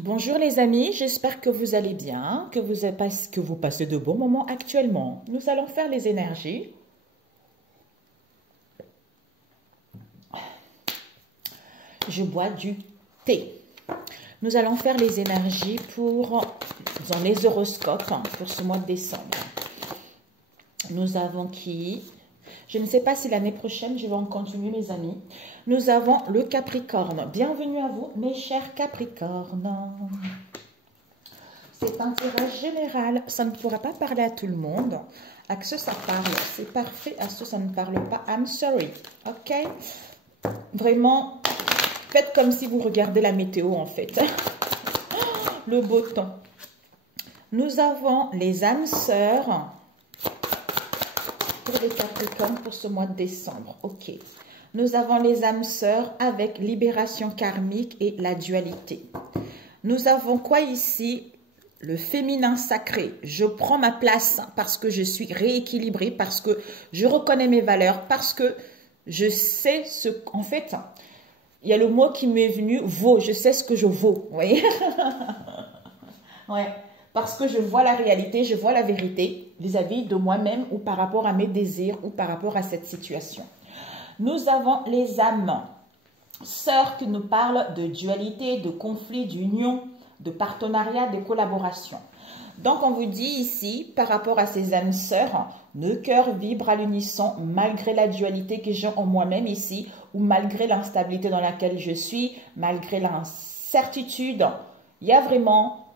Bonjour les amis, j'espère que vous allez bien, que vous passez de bons moments actuellement. Nous allons faire les énergies. Je bois du thé. Nous allons faire les énergies pour les horoscopes pour ce mois de décembre. Nous avons qui? Je ne sais pas si l'année prochaine, je vais en continuer mes amis. Nous avons le Capricorne. Bienvenue à vous mes chers Capricornes. C'est un tirage général, ça ne pourra pas parler à tout le monde. À ce ça parle, c'est parfait. À ce ça ne parle pas, I'm sorry. Ok? Vraiment, faites comme si vous regardez la météo en fait. Le beau temps. Nous avons les âmes sœurs pour les Capricornes pour ce mois de décembre. Ok. Nous avons les âmes sœurs avec libération karmique et la dualité. Nous avons quoi ici? Le féminin sacré. Je prends ma place parce que je suis rééquilibrée, parce que je reconnais mes valeurs, parce que je sais ce qu'en fait, il y a le mot qui m'est venu, vaut. Je sais ce que je vaux. Vous voyez? Ouais. Parce que je vois la réalité, je vois la vérité vis-à-vis de moi-même ou par rapport à mes désirs ou par rapport à cette situation. Nous avons les âmes sœurs qui nous parlent de dualité, de conflit, d'union, de partenariat, de collaboration. Donc, on vous dit ici, par rapport à ces âmes sœurs, nos cœurs vibrent à l'unisson malgré la dualité que j'ai en moi-même ici ou malgré l'instabilité dans laquelle je suis, malgré l'incertitude. Il y a vraiment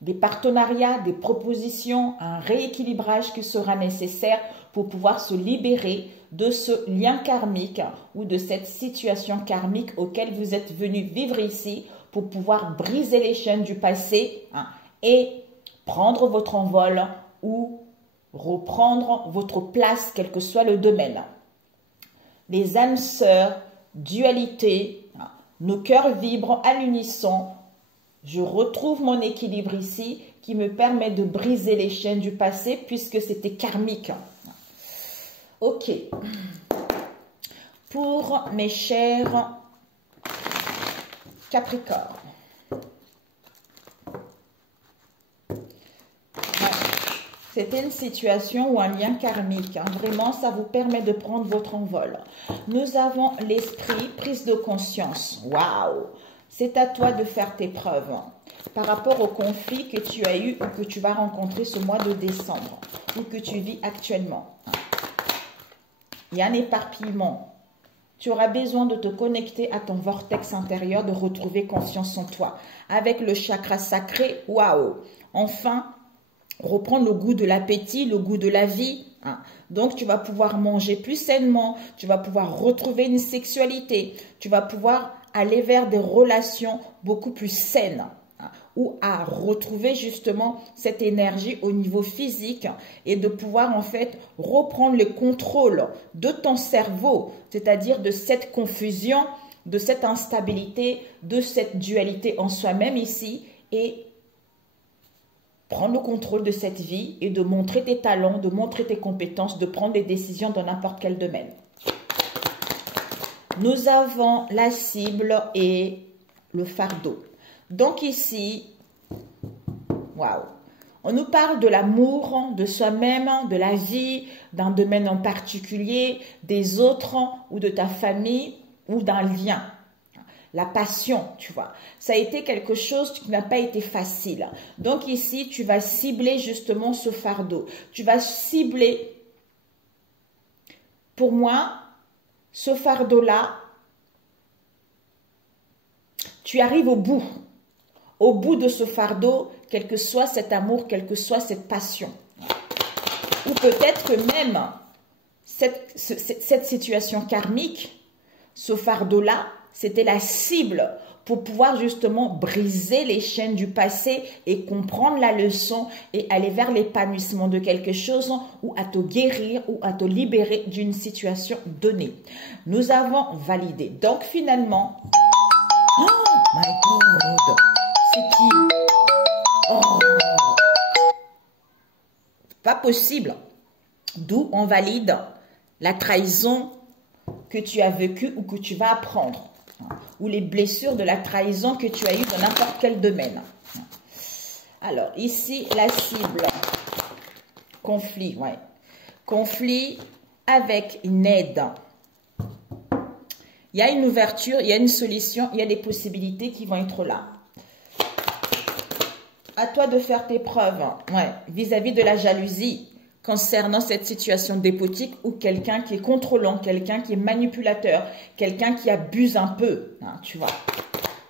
des partenariats, des propositions, un rééquilibrage qui sera nécessaire pour pouvoir se libérer de ce lien karmique ou de cette situation karmique auquel vous êtes venu vivre ici pour pouvoir briser les chaînes du passé et prendre votre envol ou reprendre votre place, quel que soit le domaine. Les âmes sœurs, dualité, nos cœurs vibrent à l'unisson. Je retrouve mon équilibre ici qui me permet de briser les chaînes du passé puisque c'était karmique. Ok. Pour mes chers Capricornes. C'était une situation ou un lien karmique. Vraiment, ça vous permet de prendre votre envol. Nous avons l'esprit, prise de conscience. Waouh! C'est à toi de faire tes preuves par rapport au conflit que tu as eu ou que tu vas rencontrer ce mois de décembre ou que tu vis actuellement. Il y a un éparpillement. Tu auras besoin de te connecter à ton vortex intérieur, de retrouver confiance en toi. Avec le chakra sacré, waouh! Enfin, reprendre le goût de l'appétit, le goût de la vie. Donc, tu vas pouvoir manger plus sainement, tu vas pouvoir retrouver une sexualité, tu vas pouvoir aller vers des relations beaucoup plus saines ou à retrouver justement cette énergie au niveau physique et de pouvoir en fait reprendre le contrôle de ton cerveau, c'est-à-dire de cette confusion, de cette instabilité, de cette dualité en soi-même ici et prendre le contrôle de cette vie et de montrer tes talents, de montrer tes compétences, de prendre des décisions dans n'importe quel domaine. Nous avons la cible et le fardeau. Donc ici, waouh, on nous parle de l'amour, de soi-même, de la vie, d'un domaine en particulier, des autres ou de ta famille ou d'un lien. La passion, tu vois, ça a été quelque chose qui n'a pas été facile. Donc ici, tu vas cibler justement ce fardeau. Tu vas cibler, pour moi, ce fardeau-là, tu arrives au bout de ce fardeau, quel que soit cet amour, quelle que soit cette passion. Ou peut-être que même cette situation karmique, ce fardeau-là, c'était la cible pour pouvoir justement briser les chaînes du passé et comprendre la leçon et aller vers l'épanouissement de quelque chose ou à te guérir ou à te libérer d'une situation donnée. Nous avons validé. Donc finalement, oh my God, c'est qui? Oh, pas possible. D'où on valide la trahison que tu as vécue ou que tu vas apprendre. ou les blessures de la trahison que tu as eues dans n'importe quel domaine. Alors, ici, la cible, conflit, ouais. Conflit avec une aide. Il y a une ouverture, il y a une solution, il y a des possibilités qui vont être là. À toi de faire tes preuves, ouais, vis-à-vis de la jalousie concernant cette situation dépotique ou quelqu'un qui est contrôlant, quelqu'un qui est manipulateur, quelqu'un qui abuse un peu, hein, tu vois.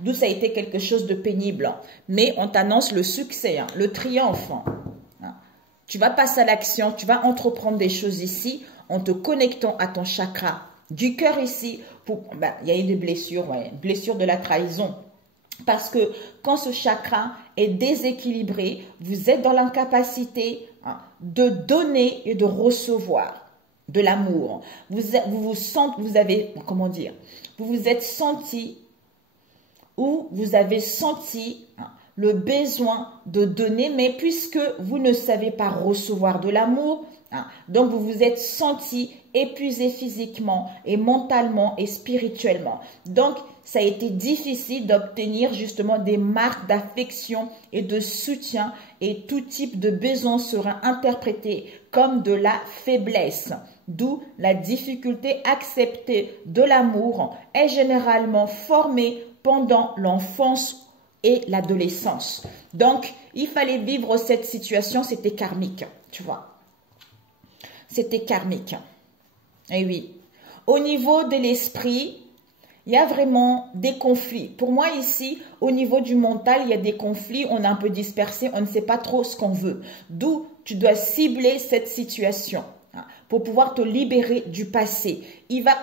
D'où ça a été quelque chose de pénible. Mais on t'annonce le succès, hein, le triomphe. Hein. Tu vas passer à l'action, tu vas entreprendre des choses ici en te connectant à ton chakra du cœur ici. Il y a eu des blessures, ouais, blessures de la trahison. Parce que quand ce chakra est déséquilibré, vous êtes dans l'incapacité, hein, de donner et de recevoir de l'amour. Vous vous êtes senti ou vous avez senti, hein, le besoin de donner, mais puisque vous ne savez pas recevoir de l'amour, hein, donc vous vous êtes senti épuisé physiquement et mentalement et spirituellement. Donc, ça a été difficile d'obtenir justement des marques d'affection et de soutien, et tout type de besoin sera interprété comme de la faiblesse. D'où la difficulté à accepter de l'amour est généralement formée pendant l'enfance et l'adolescence. Donc, il fallait vivre cette situation, c'était karmique, tu vois. C'était karmique. Et oui, au niveau de l'esprit, il y a vraiment des conflits. Pour moi ici, au niveau du mental, il y a des conflits, on est un peu dispersé, on ne sait pas trop ce qu'on veut. D'où tu dois cibler cette situation, hein, pour pouvoir te libérer du passé.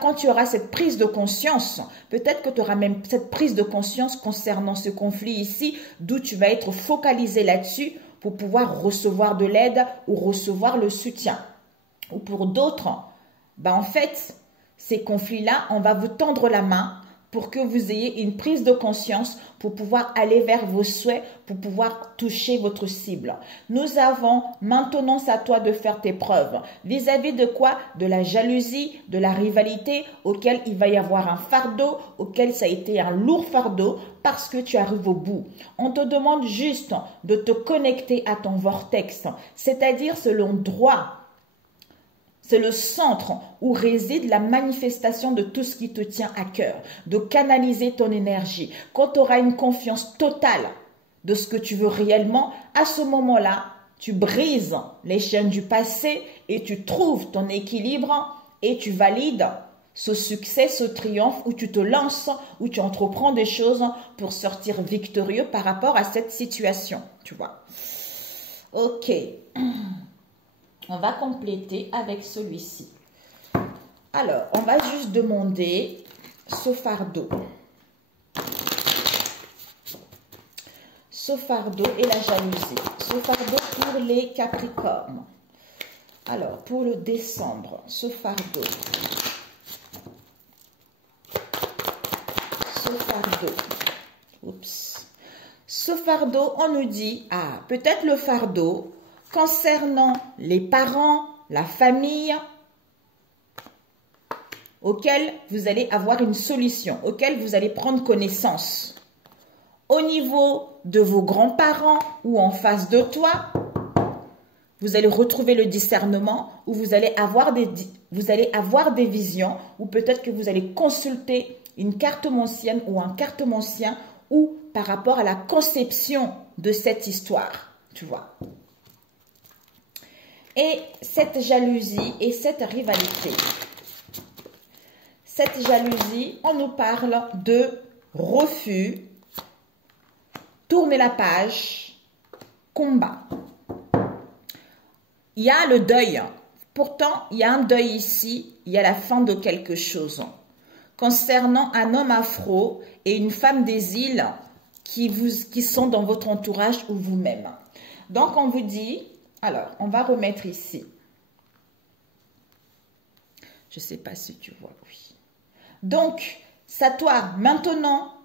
Quand tu auras cette prise de conscience, peut-être que tu auras même cette prise de conscience concernant ce conflit ici, d'où tu vas être focalisé là-dessus pour pouvoir recevoir de l'aide ou recevoir le soutien. Ou pour d'autres, en fait, ces conflits-là, on va vous tendre la main pour que vous ayez une prise de conscience, pour pouvoir aller vers vos souhaits, pour pouvoir toucher votre cible. Nous avons maintenant, c'est à toi de faire tes preuves. Vis-à-vis de quoi? De la jalousie, de la rivalité, auquel il va y avoir un fardeau, auquel ça a été un lourd fardeau, parce que tu arrives au bout. On te demande juste de te connecter à ton vortex, c'est-à-dire selon droit. C'est le centre où réside la manifestation de tout ce qui te tient à cœur, de canaliser ton énergie. Quand tu auras une confiance totale de ce que tu veux réellement, à ce moment-là, tu brises les chaînes du passé et tu trouves ton équilibre et tu valides ce succès, ce triomphe où tu te lances, où tu entreprends des choses pour sortir victorieux par rapport à cette situation, tu vois. Ok. On va compléter avec celui-ci. Alors, on va juste demander ce fardeau. Ce fardeau et la jalousie. Ce fardeau pour les Capricornes. Alors, pour le décembre, ce fardeau. Ce fardeau. Oups. Ce fardeau, on nous dit, peut-être le fardeau concernant les parents, la famille, auquel vous allez avoir une solution, auquel vous allez prendre connaissance. Au niveau de vos grands-parents ou en face de toi, vous allez retrouver le discernement, ou vous allez avoir des visions, ou peut-être que vous allez consulter une cartomancienne ou un cartomancien, ou par rapport à la conception de cette histoire, tu vois. Et cette jalousie et cette rivalité. Cette jalousie, on nous parle de refus, tourner la page, combat. Il y a le deuil. Pourtant, il y a un deuil ici, il y a la fin de quelque chose. Concernant un homme afro et une femme des îles qui sont dans votre entourage ou vous-même. Donc, on vous dit... Alors, on va remettre ici. Je ne sais pas si tu vois, oui. Donc, c'est à toi, maintenant,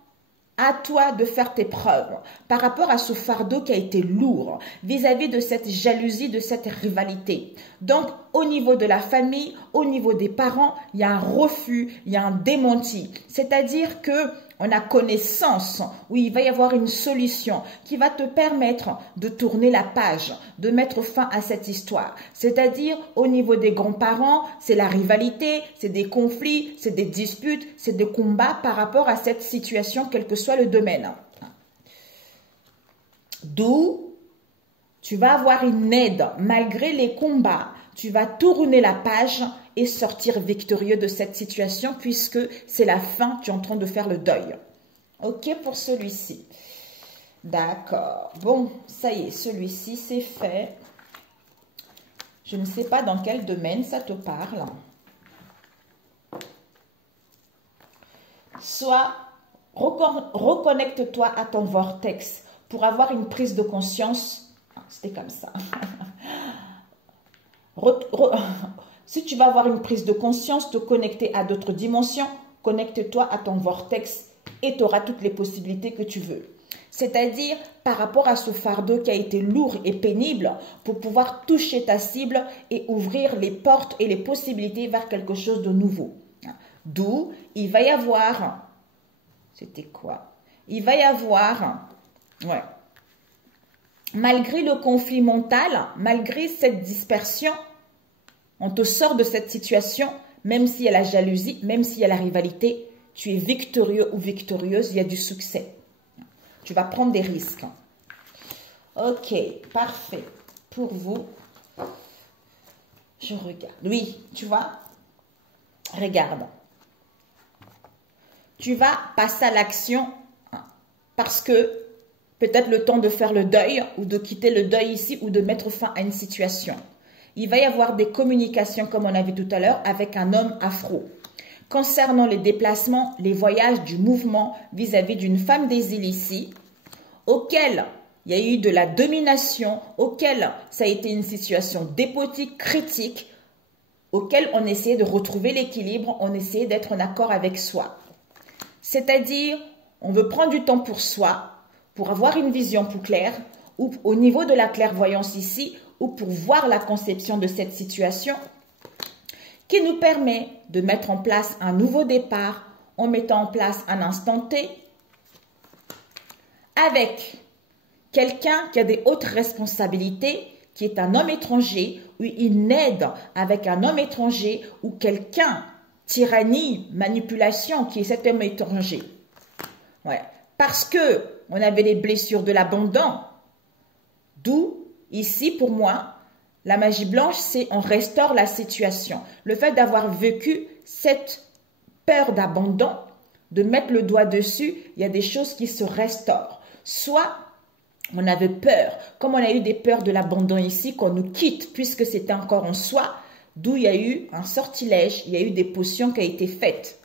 à toi de faire tes preuves par rapport à ce fardeau qui a été lourd vis-à-vis de cette jalousie, de cette rivalité. Donc, au niveau de la famille, au niveau des parents, il y a un refus, il y a un démenti. C'est-à-dire que on a connaissance, où il va y avoir une solution qui va te permettre de tourner la page, de mettre fin à cette histoire. C'est-à-dire, au niveau des grands-parents, c'est la rivalité, c'est des conflits, c'est des disputes, c'est des combats par rapport à cette situation, quel que soit le domaine. D'où tu vas avoir une aide, malgré les combats, tu vas tourner la page et sortir victorieux de cette situation puisque c'est la fin, tu es en train de faire le deuil. Ok pour celui-ci. D'accord. Bon, ça y est, celui-ci c'est fait. Je ne sais pas dans quel domaine ça te parle. Soit reconnecte-toi à ton vortex pour avoir une prise de conscience. C'était comme ça. Si tu vas avoir une prise de conscience, te connecter à d'autres dimensions, connecte-toi à ton vortex et tu auras toutes les possibilités que tu veux. C'est-à-dire par rapport à ce fardeau qui a été lourd et pénible pour pouvoir toucher ta cible et ouvrir les portes et les possibilités vers quelque chose de nouveau. D'où il va y avoir, c'était quoi? Il va y avoir, ouais, malgré le conflit mental, malgré cette dispersion, on te sort de cette situation, même s'il y a la jalousie, même s'il y a la rivalité, tu es victorieux ou victorieuse, il y a du succès. Tu vas prendre des risques. Ok, parfait. Pour vous, je regarde. Oui, tu vois, regarde. Tu vas passer à l'action parce que peut-être le temps de faire le deuil ou de quitter le deuil ici ou de mettre fin à une situation. Il va y avoir des communications, comme on a vu tout à l'heure, avec un homme afro. Concernant les déplacements, les voyages, du mouvement vis-à-vis d'une femme des îles ici, auquel il y a eu de la domination, auquel ça a été une situation dépotique, critique, auquel on essayait de retrouver l'équilibre, on essayait d'être en accord avec soi. C'est-à-dire, on veut prendre du temps pour soi, pour avoir une vision plus claire, ou au niveau de la clairvoyance ici, ou pour voir la conception de cette situation, qui nous permet de mettre en place un nouveau départ en mettant en place un instant T avec quelqu'un qui a des hautes responsabilités, qui est un homme étranger, ou une aide avec un homme étranger, ou quelqu'un, tyrannie, manipulation, qui est cet homme étranger. Ouais. Parce que on avait les blessures de l'abandon, d'où, ici, pour moi, la magie blanche, c'est on restaure la situation. Le fait d'avoir vécu cette peur d'abandon, de mettre le doigt dessus, il y a des choses qui se restaurent. Soit on avait peur, comme on a eu des peurs de l'abandon ici, qu'on nous quitte puisque c'était encore en soi, d'où il y a eu un sortilège, il y a eu des potions qui ont été faites.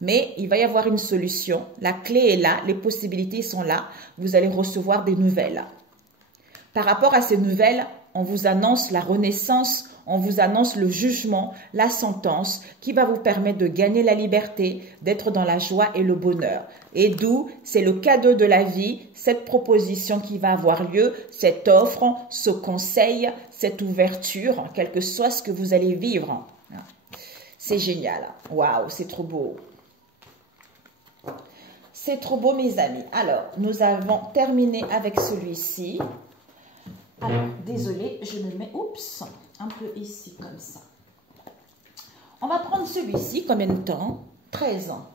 Mais il va y avoir une solution, la clé est là, les possibilités sont là, vous allez recevoir des nouvelles. Par rapport à ces nouvelles, on vous annonce la renaissance, on vous annonce le jugement, la sentence qui va vous permettre de gagner la liberté, d'être dans la joie et le bonheur. Et d'où c'est le cadeau de la vie, cette proposition qui va avoir lieu, cette offre, ce conseil, cette ouverture, quel que soit ce que vous allez vivre. C'est génial. Waouh, c'est trop beau. C'est trop beau, mes amis. Alors, nous avons terminé avec celui-ci. Alors, désolée, je me mets, oups, un peu ici, comme ça. On va prendre celui-ci, combien de temps? 13 ans.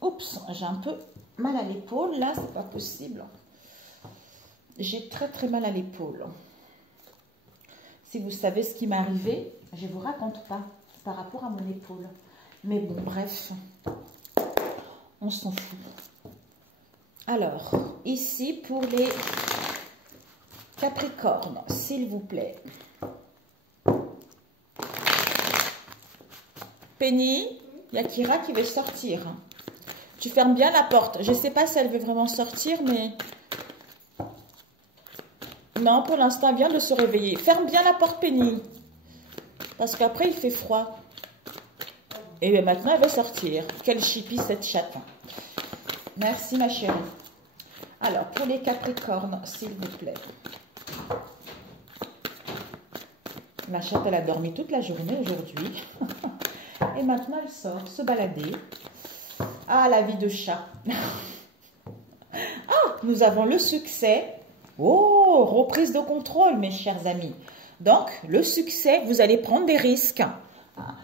Oups, j'ai un peu mal à l'épaule, là, c'est pas possible. J'ai très très mal à l'épaule. Si vous savez ce qui m'est arrivé, je ne vous raconte pas par rapport à mon épaule. Mais bon, bref, on s'en fout. Alors, ici, pour les Capricornes, s'il vous plaît. Penny, il y a Kira qui veut sortir. Tu fermes bien la porte. Je ne sais pas si elle veut vraiment sortir, mais... Non, pour l'instant, elle vient de se réveiller. Ferme bien la porte, Penny. Parce qu'après, il fait froid. Et bien maintenant, elle va sortir. Quelle chipie, cette chatte. Merci, ma chérie. Alors, pour les Capricornes, s'il vous plaît. La chatte, elle a dormi toute la journée aujourd'hui. Et maintenant, elle sort se balader. Ah, la vie de chat. Ah, nous avons le succès. Oh, reprise de contrôle, mes chers amis. Donc, le succès, vous allez prendre des risques.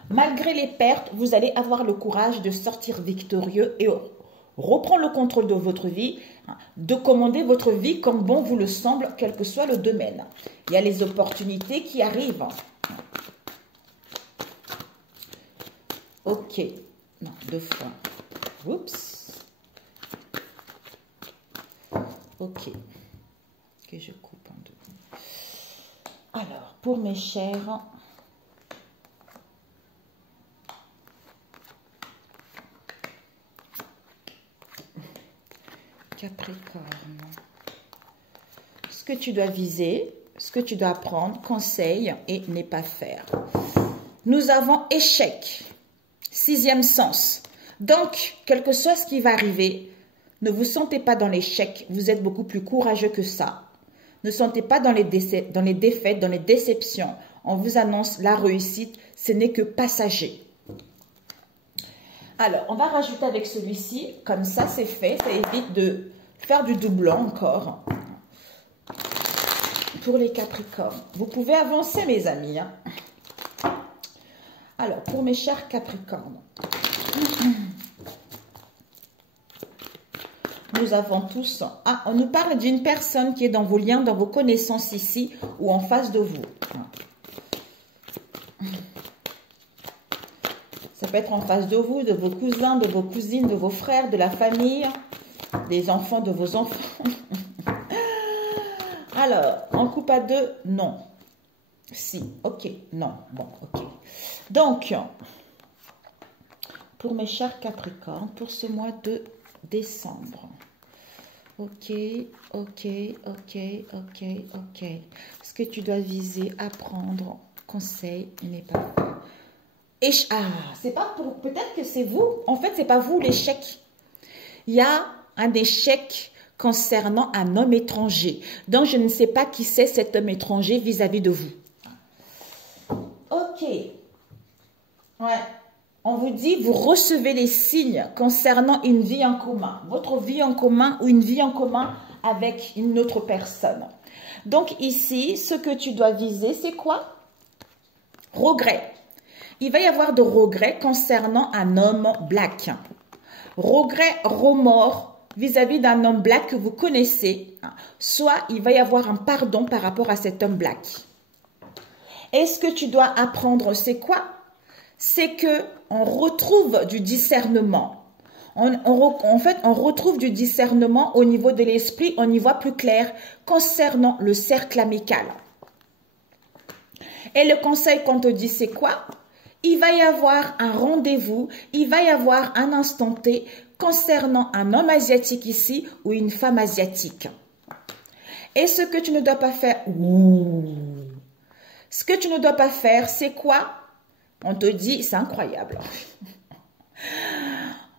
Malgré les pertes, vous allez avoir le courage de sortir victorieux et reprendre le contrôle de votre vie, de commander votre vie comme bon vous le semble, quel que soit le domaine. Il y a les opportunités qui arrivent. Ok. Non, 2 fois. Oups. Ok. Que je coupe en 2. Alors, pour mes chers... Capricorne. Ce que tu dois viser, ce que tu dois apprendre, conseil et ne pas faire. Nous avons échec. 6e sens. Donc, quel que soit ce qui va arriver, ne vous sentez pas dans l'échec. Vous êtes beaucoup plus courageux que ça. Ne sentez pas dans les défaites, dans les déceptions. On vous annonce la réussite. Ce n'est que passager. Alors, on va rajouter avec celui-ci. Comme ça, c'est fait. Ça évite de faire du doublon encore. Pour les Capricornes. Vous pouvez avancer, mes amis. Hein. Alors, pour mes chers Capricornes. Nous avons tous... Ah, on nous parle d'une personne qui est dans vos liens, dans vos connaissances ici ou en face de vous. Ça peut être en face de vous, de vos cousins, de vos cousines, de vos frères, de la famille, des enfants, de vos enfants. Alors, en coupe à 2, non. Si, ok, non, bon, ok. Donc, pour mes chers Capricornes, pour ce mois de décembre. Ok, ok, ok, ok, ok. Ce que tu dois viser, apprendre, conseil, n'est pas fait. Ah, c'est pas pour... Peut-être que c'est vous. En fait, c'est pas vous l'échec. Il y a un échec concernant un homme étranger. Donc, je ne sais pas qui c'est cet homme étranger vis-à-vis de vous. Ok. Ouais. On vous dit, vous recevez les signes concernant une vie en commun. Votre vie en commun ou une vie en commun avec une autre personne. Donc ici, ce que tu dois viser, c'est quoi? Regret. Il va y avoir de regrets concernant un homme black. Regret, remords vis-à-vis d'un homme black que vous connaissez. Soit il va y avoir un pardon par rapport à cet homme black. Et ce que tu dois apprendre, c'est quoi? C'est que on retrouve du discernement. En fait, on retrouve du discernement au niveau de l'esprit, on y voit plus clair concernant le cercle amical. Et le conseil qu'on te dit, c'est quoi? Il va y avoir un rendez-vous, il va y avoir un instant T concernant un homme asiatique ici ou une femme asiatique. Et ce que tu ne dois pas faire, ce que tu ne dois pas faire, c'est quoi? On te dit, c'est incroyable.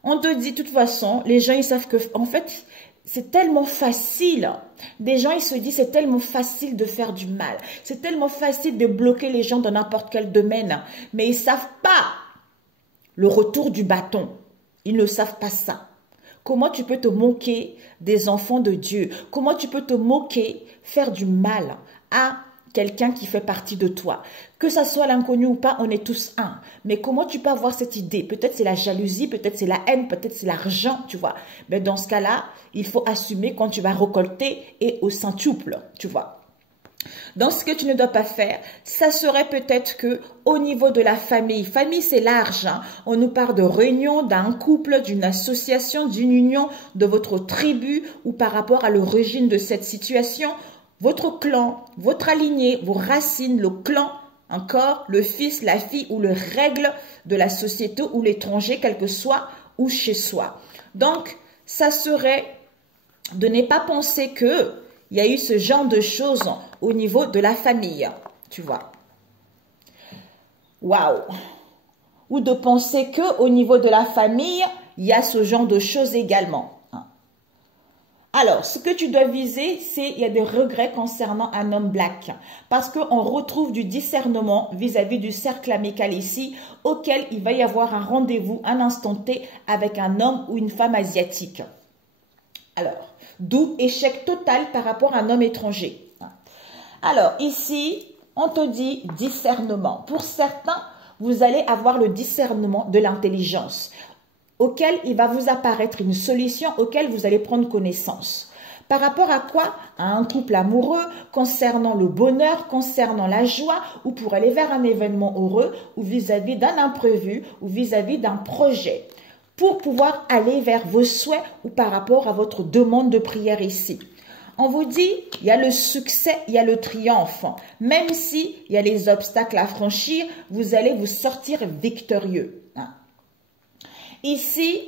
On te dit, de toute façon, les gens, ils savent que, en fait, c'est tellement facile. Des gens, ils se disent, c'est tellement facile de faire du mal. C'est tellement facile de bloquer les gens dans n'importe quel domaine. Mais ils ne savent pas le retour du bâton. Ils ne savent pas ça. Comment tu peux te moquer des enfants de Dieu? Comment tu peux te moquer, faire du mal à quelqu'un qui fait partie de toi? Que ça soit l'inconnu ou pas, on est tous un. Mais comment tu peux avoir cette idée? Peut-être c'est la jalousie, peut-être c'est la haine, peut-être c'est l'argent, tu vois. Mais dans ce cas-là, il faut assumer quand tu vas récolter et au centuple, tu vois. Donc, ce que tu ne dois pas faire, ça serait peut-être que au niveau de la famille, famille c'est large, hein. On nous parle de réunion, d'un couple, d'une association, d'une union, de votre tribu ou par rapport à l'origine de cette situation, votre clan, votre aligné, vos racines, le clan, encore le fils, la fille ou le règle de la société ou l'étranger, quel que soit, ou chez soi. Donc, ça serait de ne pas penser que il y a eu ce genre de choses au niveau de la famille, tu vois. Waouh! Ou de penser que au niveau de la famille, il y a ce genre de choses également. Alors, ce que tu dois viser, c'est il y a des regrets concernant un homme black. Parce qu'on retrouve du discernement vis-à-vis du cercle amical ici, auquel il va y avoir un rendez-vous, un instant T, avec un homme ou une femme asiatique. Alors, d'où échec total par rapport à un homme étranger. Alors, ici, on te dit discernement. Pour certains, vous allez avoir le discernement de l'intelligence, auquel il va vous apparaître une solution, auquel vous allez prendre connaissance. Par rapport à quoi? À un couple amoureux, concernant le bonheur, concernant la joie, ou pour aller vers un événement heureux, ou vis-à-vis d'un imprévu, ou vis-à-vis d'un projet, pour pouvoir aller vers vos souhaits ou par rapport à votre demande de prière ici. On vous dit, il y a le succès, il y a le triomphe. Même si il y a les obstacles à franchir, vous allez vous sortir victorieux. Ici,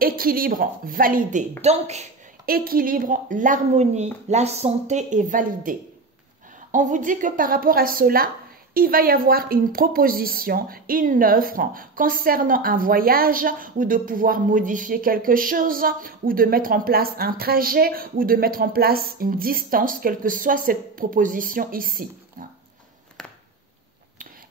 équilibre validé. Donc, équilibre, l'harmonie, la santé est validée. On vous dit que par rapport à cela, il va y avoir une proposition, une offre concernant un voyage ou de pouvoir modifier quelque chose ou de mettre en place un trajet ou de mettre en place une distance, quelle que soit cette proposition ici.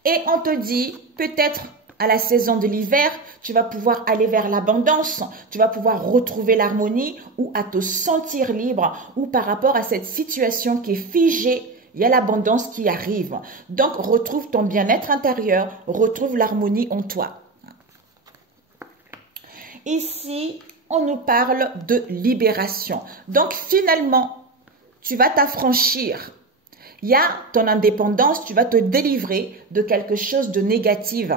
Et on te dit peut-être à la saison de l'hiver, tu vas pouvoir aller vers l'abondance, tu vas pouvoir retrouver l'harmonie ou à te sentir libre ou par rapport à cette situation qui est figée, il y a l'abondance qui arrive. Donc, retrouve ton bien-être intérieur, retrouve l'harmonie en toi. Ici, on nous parle de libération. Donc, finalement, tu vas t'affranchir. Il y a ton indépendance, tu vas te délivrer de quelque chose de négatif.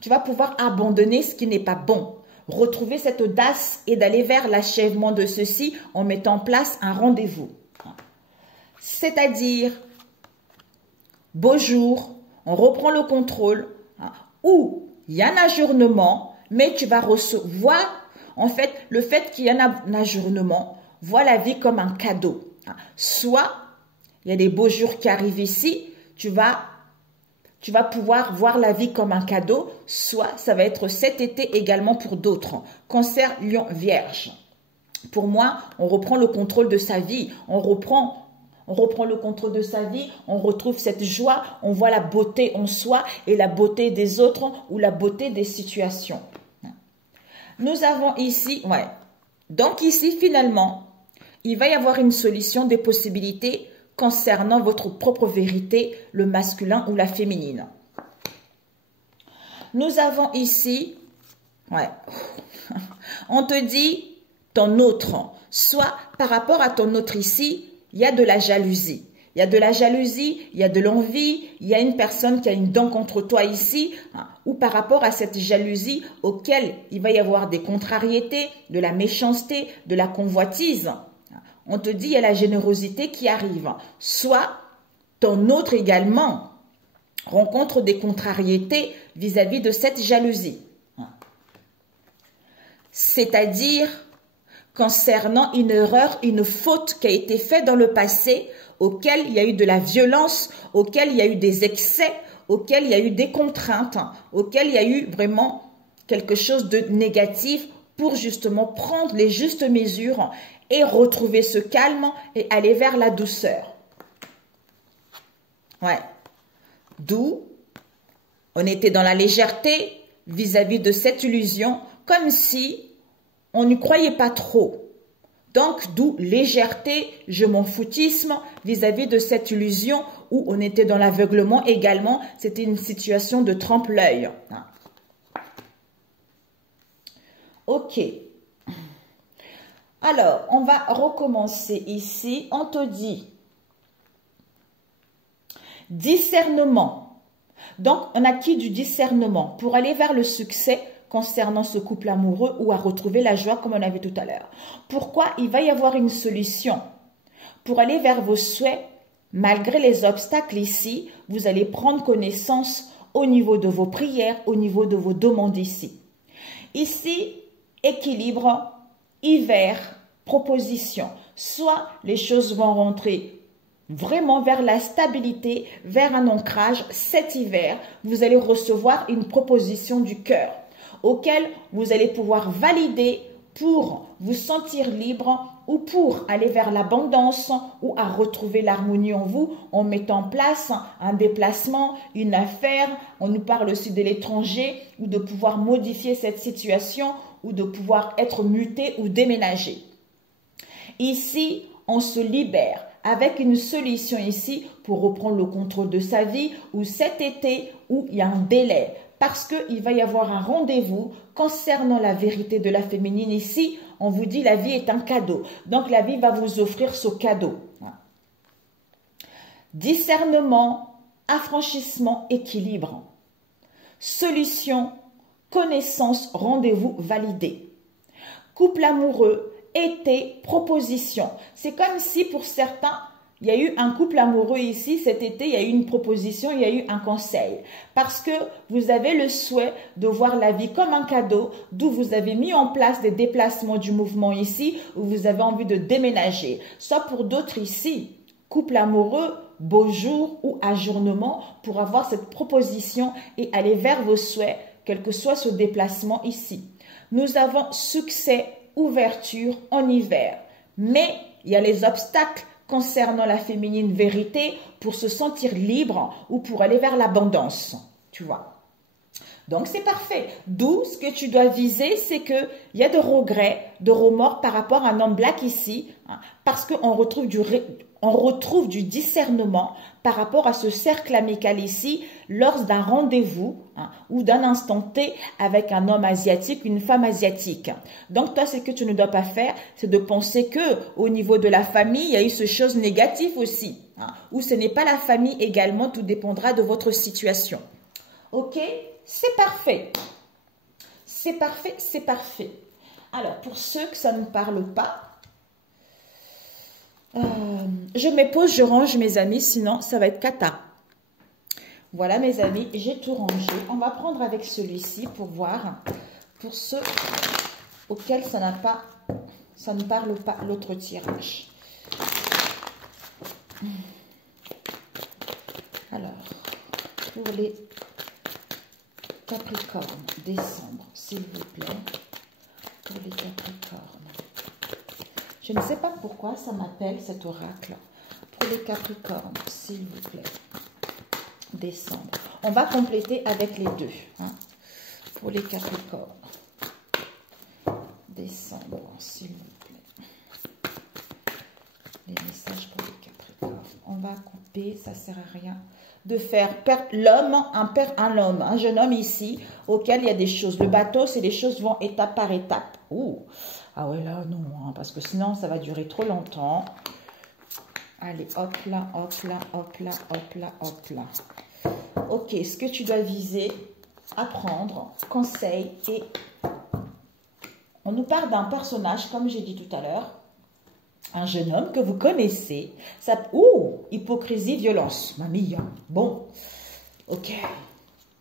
Tu vas pouvoir abandonner ce qui n'est pas bon. Retrouver cette audace et d'aller vers l'achèvement de ceci en mettant en place un rendez-vous. C'est-à-dire, beau jour, on reprend le contrôle, ou il y a un ajournement, mais tu vas recevoir, en fait, le fait qu'il y ait un ajournement, vois la vie comme un cadeau. Soit, il y a des beaux jours qui arrivent ici, tu vas pouvoir voir la vie comme un cadeau, soit ça va être cet été également pour d'autres. Cancer, Lion, Vierge. Pour moi, on reprend le contrôle de sa vie, on reprend le contrôle de sa vie, on retrouve cette joie, on voit la beauté en soi et la beauté des autres ou la beauté des situations. Nous avons ici, donc ici finalement, il va y avoir une solution, des possibilités concernant votre propre vérité, le masculin ou la féminine. Nous avons ici, on te dit ton autre, soit par rapport à ton autre ici, il y a de la jalousie. Il y a de la jalousie, il y a de l'envie, il y a une personne qui a une dent contre toi ici, ou par rapport à cette jalousie auquel il va y avoir des contrariétés, de la méchanceté, de la convoitise. On te dit il y a la générosité qui arrive. Soit ton autre également rencontre des contrariétés vis-à-vis de cette jalousie. C'est-à-dire concernant une erreur, une faute qui a été faite dans le passé, auquel il y a eu de la violence, auquel il y a eu des excès, auquel il y a eu des contraintes, auquel il y a eu vraiment quelque chose de négatif pour justement prendre les justes mesures et retrouver ce calme et aller vers la douceur. D'où on était dans la légèreté vis-à-vis de cette illusion, comme si on n'y croyait pas trop. Donc, d'où légèreté, je m'en foutisme vis-à-vis de cette illusion où on était dans l'aveuglement également. C'était une situation de trompe-l'œil. Ok. Alors, on va recommencer ici. On te dit discernement. Donc, on acquis du discernement pour aller vers le succès concernant ce couple amoureux ou à retrouver la joie comme on avait tout à l'heure. Pourquoi? Il va y avoir une solution. Pour aller vers vos souhaits, malgré les obstacles ici, vous allez prendre connaissance au niveau de vos prières, au niveau de vos demandes ici. Ici, équilibre, hiver, proposition. soit les choses vont rentrer vraiment vers la stabilité, vers un ancrage. Cet hiver, vous allez recevoir une proposition du cœur auquel vous allez pouvoir valider pour vous sentir libre ou pour aller vers l'abondance ou à retrouver l'harmonie en vous en mettant en place un déplacement, une affaire. On nous parle aussi de l'étranger ou de pouvoir modifier cette situation ou de pouvoir être muté ou déménager. Ici, on se libère avec une solution ici pour reprendre le contrôle de sa vie ou cet été où il y a un délai. Parce qu'il va y avoir un rendez-vous concernant la vérité de la féminine. Ici, on vous dit la vie est un cadeau. Donc, la vie va vous offrir ce cadeau. Discernement, affranchissement, équilibre. Solution, connaissance, rendez-vous validé. Couple amoureux, été, proposition. C'est comme si pour certains, il y a eu un couple amoureux ici, cet été, il y a eu une proposition, il y a eu un conseil. Parce que vous avez le souhait de voir la vie comme un cadeau, d'où vous avez mis en place des déplacements du mouvement ici, où vous avez envie de déménager. Soit pour d'autres ici, couple amoureux, beau jour ou ajournement, pour avoir cette proposition et aller vers vos souhaits, quel que soit ce déplacement ici. Nous avons succès, ouverture en hiver. Mais il y a les obstacles concernant la féminine vérité pour se sentir libre ou pour aller vers l'abondance, tu vois. Donc, c'est parfait. D'où, ce que tu dois viser, c'est qu'il y a de regrets, de remords par rapport à un homme black ici, hein, parce qu'on retrouve du discernement par rapport à ce cercle amical ici, lors d'un rendez-vous hein, ou d'un instant T avec un homme asiatique, une femme asiatique. Donc, toi, ce que tu ne dois pas faire, c'est de penser que au niveau de la famille, il y a eu ce chose négative aussi, hein, ou ce n'est pas la famille également, tout dépendra de votre situation. Ok? C'est parfait. C'est parfait, c'est parfait. Alors, pour ceux que ça ne parle pas, je me pose, je range mes amis, sinon ça va être cata. Voilà mes amis, j'ai tout rangé. On va prendre avec celui-ci pour voir, pour ceux auxquels ça ne parle pas l'autre tirage. Alors, pour les Capricorne, décembre, s'il vous plaît, pour les Capricornes. Je ne sais pas pourquoi ça m'appelle cet oracle. Pour les Capricornes, s'il vous plaît, décembre. On va compléter avec les deux. Hein. Pour les Capricornes, décembre, s'il vous plaît. Les messages pour les Capricornes. On va couper, ça ne sert à rien de faire perdre l'homme, un jeune homme ici, auquel il y a des choses. Le bateau, c'est les choses vont étape par étape. Ouh. Ah ouais, là, non, hein, parce que sinon, ça va durer trop longtemps. Allez, hop là, hop là, hop là, hop là, hop là. Ok, ce que tu dois viser, apprendre, conseil, et on nous parle d'un personnage, comme j'ai dit tout à l'heure, un jeune homme que vous connaissez. Ça, ouh, hypocrisie, violence. Mamie, bon, ok.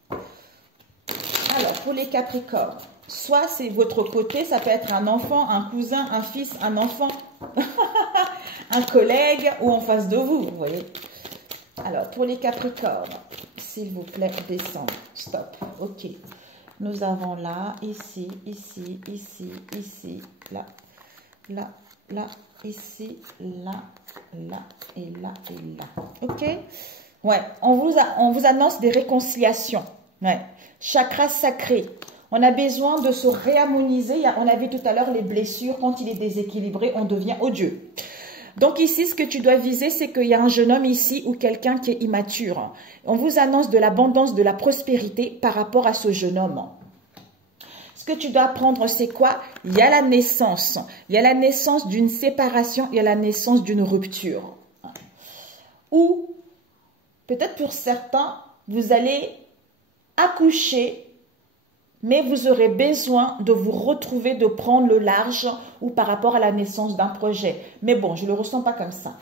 Alors, pour les Capricornes, soit c'est votre côté, ça peut être un enfant, un cousin, un fils, un enfant, un collègue ou en face de vous, vous voyez. Alors, pour les Capricornes, s'il vous plaît, descendre. Stop. Ok. Nous avons là, ici, ici, ici, ici, là, là, là, ici, là, là, et là, et là. Ok? Ouais, on vous annonce des réconciliations. Ouais. Chakra sacré. On a besoin de se réharmoniser. On a vu tout à l'heure les blessures. Quand il est déséquilibré, on devient odieux. Donc ici, ce que tu dois viser, c'est qu'il y a un jeune homme ici ou quelqu'un qui est immature. On vous annonce de l'abondance, de la prospérité par rapport à ce jeune homme. Ce que tu dois apprendre, c'est quoi? Il y a la naissance. Il y a la naissance d'une séparation, il y a la naissance d'une rupture. Ou, peut-être pour certains, vous allez accoucher, mais vous aurez besoin de vous retrouver, de prendre le large ou par rapport à la naissance d'un projet. Mais bon, je ne le ressens pas comme ça.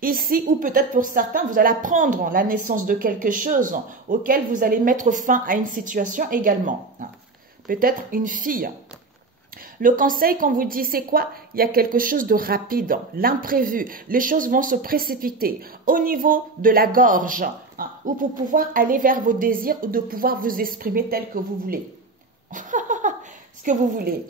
Ici, ou peut-être pour certains, vous allez apprendre la naissance de quelque chose auquel vous allez mettre fin à une situation également. Peut-être une fille. Le conseil qu'on vous dit, c'est quoi? Il y a quelque chose de rapide, l'imprévu. Les choses vont se précipiter au niveau de la gorge, hein, ou pour pouvoir aller vers vos désirs ou de pouvoir vous exprimer tel que vous voulez. Ce que vous voulez.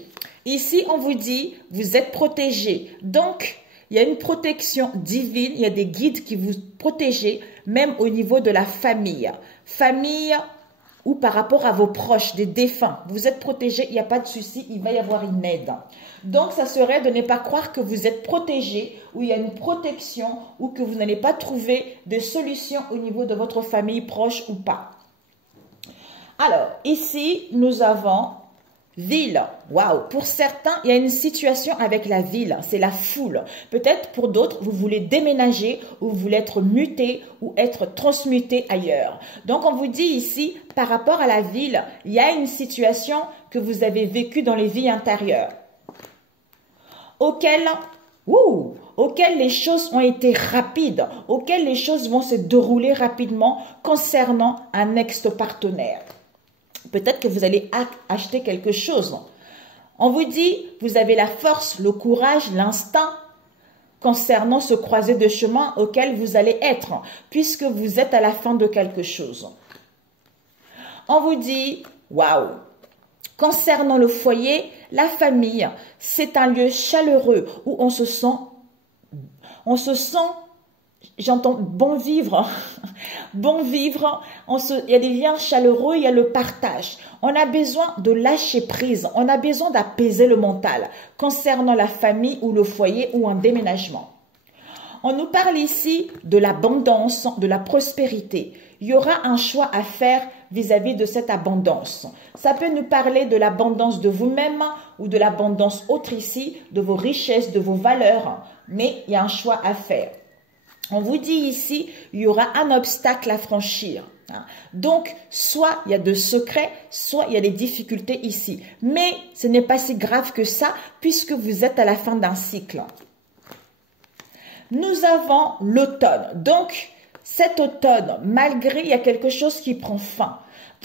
Ici, on vous dit, vous êtes protégé. Donc, il y a une protection divine, il y a des guides qui vous protègent, même au niveau de la famille. Famille ou par rapport à vos proches, des défunts. Vous êtes protégé, il n'y a pas de souci, il va y avoir une aide. Donc, ça serait de ne pas croire que vous êtes protégé, ou il y a une protection, ou que vous n'allez pas trouver de solution au niveau de votre famille proche ou pas. Alors, ici, nous avons ville. Waouh! Pour certains, il y a une situation avec la ville, c'est la foule. Peut-être pour d'autres, vous voulez déménager ou vous voulez être muté ou être transmuté ailleurs. Donc, on vous dit ici, par rapport à la ville, il y a une situation que vous avez vécue dans les vies intérieures, auxquelles les choses ont été rapides, auxquelles les choses vont se dérouler rapidement concernant un ex-partenaire. Peut-être que vous allez acheter quelque chose. On vous dit, vous avez la force, le courage, l'instinct concernant ce croisé de chemin auquel vous allez être, puisque vous êtes à la fin de quelque chose. On vous dit, waouh! Concernant le foyer, la famille, c'est un lieu chaleureux où on se sent, j'entends bon vivre, bon vivre, il y a des liens chaleureux, il y a le partage. On a besoin de lâcher prise, on a besoin d'apaiser le mental concernant la famille ou le foyer ou un déménagement. On nous parle ici de l'abondance, de la prospérité. Il y aura un choix à faire vis-à-vis de cette abondance. Ça peut nous parler de l'abondance de vous-même ou de l'abondance autre ici, de vos richesses, de vos valeurs, mais il y a un choix à faire. On vous dit ici, il y aura un obstacle à franchir. Donc, soit il y a de secrets, soit il y a des difficultés ici. Mais ce n'est pas si grave que ça, puisque vous êtes à la fin d'un cycle. Nous avons l'automne. Donc, cet automne, malgré, il y a quelque chose qui prend fin.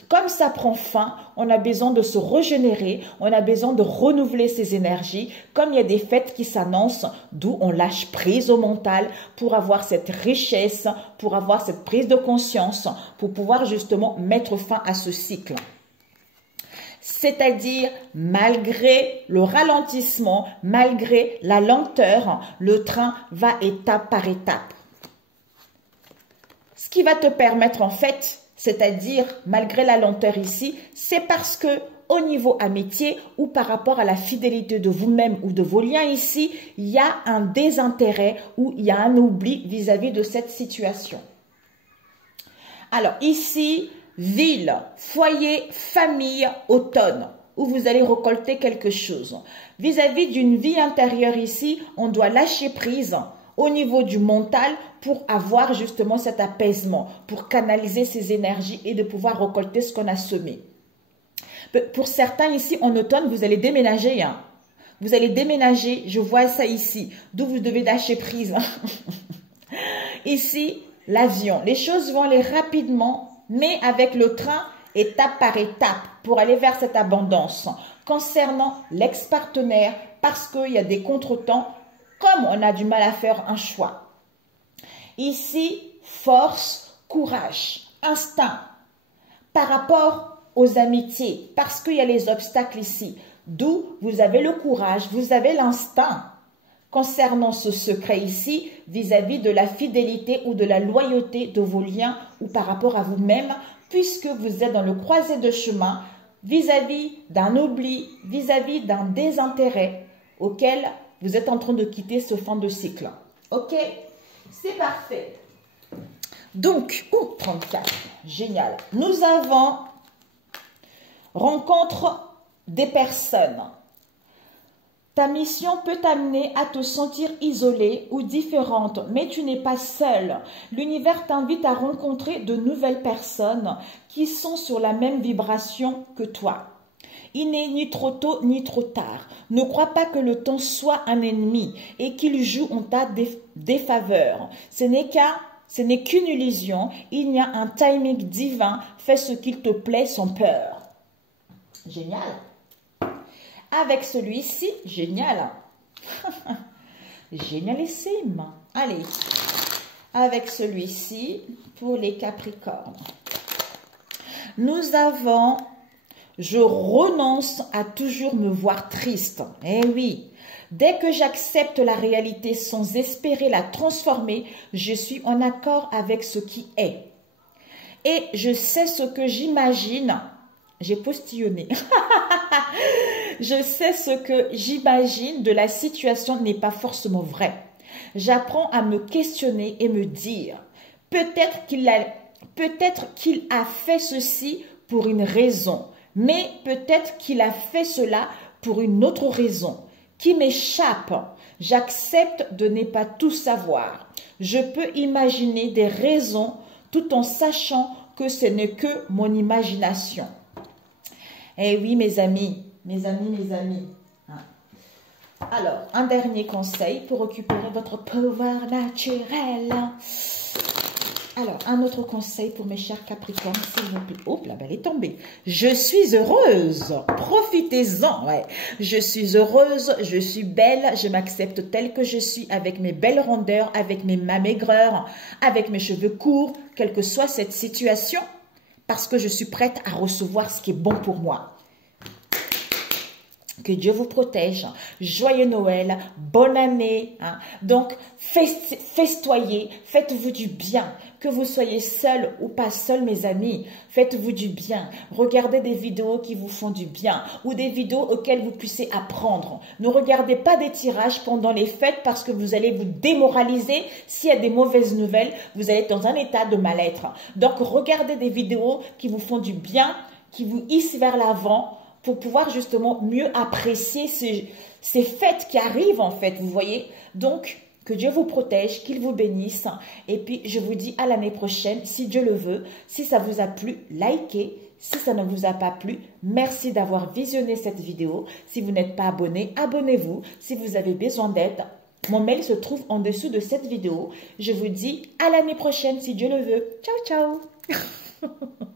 Comme ça prend fin, on a besoin de se régénérer, on a besoin de renouveler ses énergies. Comme il y a des fêtes qui s'annoncent, d'où on lâche prise au mental pour avoir cette richesse, pour avoir cette prise de conscience, pour pouvoir justement mettre fin à ce cycle. C'est-à-dire, malgré le ralentissement, malgré la lenteur, le train va étape par étape. Ce qui va te permettre en fait, c'est-à-dire malgré la lenteur ici, c'est parce que au niveau amitié ou par rapport à la fidélité de vous-même ou de vos liens ici, il y a un désintérêt ou il y a un oubli vis-à-vis de cette situation. Alors ici, ville, foyer, famille, automne, où vous allez récolter quelque chose. Vis-à-vis d'une vie intérieure ici, on doit lâcher prise au niveau du mental pour avoir justement cet apaisement, pour canaliser ses énergies et de pouvoir récolter ce qu'on a semé. Pour certains ici, en automne, vous allez déménager. Hein. Vous allez déménager, je vois ça ici, d'où vous devez lâcher prise. Ici, l'avion. Les choses vont aller rapidement, mais avec le train, étape par étape, pour aller vers cette abondance. Concernant l'ex-partenaire, parce qu'il y a des contretemps, comme on a du mal à faire un choix. Ici, force, courage, instinct. Par rapport aux amitiés, parce qu'il y a les obstacles ici, d'où vous avez le courage, vous avez l'instinct. Concernant ce secret ici, vis-à-vis de la fidélité ou de la loyauté de vos liens ou par rapport à vous-même, puisque vous êtes dans le croisé de chemin, vis-à-vis d'un oubli, vis-à-vis d'un désintérêt auquel vous êtes en train de quitter ce fin de cycle. Ok? C'est parfait. Donc, 34. Génial. Nous avons rencontre des personnes. Ta mission peut t'amener à te sentir isolée ou différente, mais tu n'es pas seule. L'univers t'invite à rencontrer de nouvelles personnes qui sont sur la même vibration que toi. Il n'est ni trop tôt ni trop tard. Ne crois pas que le temps soit un ennemi et qu'il joue en ta défaveur. Ce n'est qu'une illusion. Il y a un timing divin. Fais ce qu'il te plaît sans peur. Génial. Avec celui-ci, génial. Génialissime. Allez, avec celui-ci, pour les Capricornes. Nous avons, je renonce à toujours me voir triste. Eh oui, dès que j'accepte la réalité sans espérer la transformer, je suis en accord avec ce qui est. Et je sais ce que j'imagine. J'ai postillonné. Je sais ce que j'imagine de la situation n'est pas forcément vrai. J'apprends à me questionner et me dire, peut-être qu'il a fait ceci pour une raison, mais peut-être qu'il a fait cela pour une autre raison qui m'échappe. J'accepte de ne pas tout savoir. Je peux imaginer des raisons tout en sachant que ce n'est que mon imagination. Eh oui, mes amis. Alors, un dernier conseil pour récupérer votre pouvoir naturel. Alors, un autre conseil pour mes chers Capricornes, s'il vous plaît. Hop, la balle est tombée. Je suis heureuse. Profitez-en. Ouais. Je suis heureuse, je suis belle, je m'accepte telle que je suis, avec mes belles rondeurs, avec ma maigreur, avec mes cheveux courts, quelle que soit cette situation, parce que je suis prête à recevoir ce qui est bon pour moi. Que Dieu vous protège. Joyeux Noël, bonne année. Hein. Donc, festoyez, faites-vous du bien. Que vous soyez seul ou pas seul, mes amis, faites-vous du bien. Regardez des vidéos qui vous font du bien ou des vidéos auxquelles vous puissiez apprendre. Ne regardez pas des tirages pendant les fêtes parce que vous allez vous démoraliser. S'il y a des mauvaises nouvelles, vous allez être dans un état de mal-être. Donc, regardez des vidéos qui vous font du bien, qui vous hissent vers l'avant, pour pouvoir justement mieux apprécier ces fêtes qui arrivent en fait, vous voyez. Donc, que Dieu vous protège, qu'il vous bénisse. Et puis, je vous dis à l'année prochaine, si Dieu le veut. Si ça vous a plu, likez. Si ça ne vous a pas plu, merci d'avoir visionné cette vidéo. Si vous n'êtes pas abonné, abonnez-vous. Si vous avez besoin d'aide, mon mail se trouve en dessous de cette vidéo. Je vous dis à l'année prochaine, si Dieu le veut. Ciao, ciao.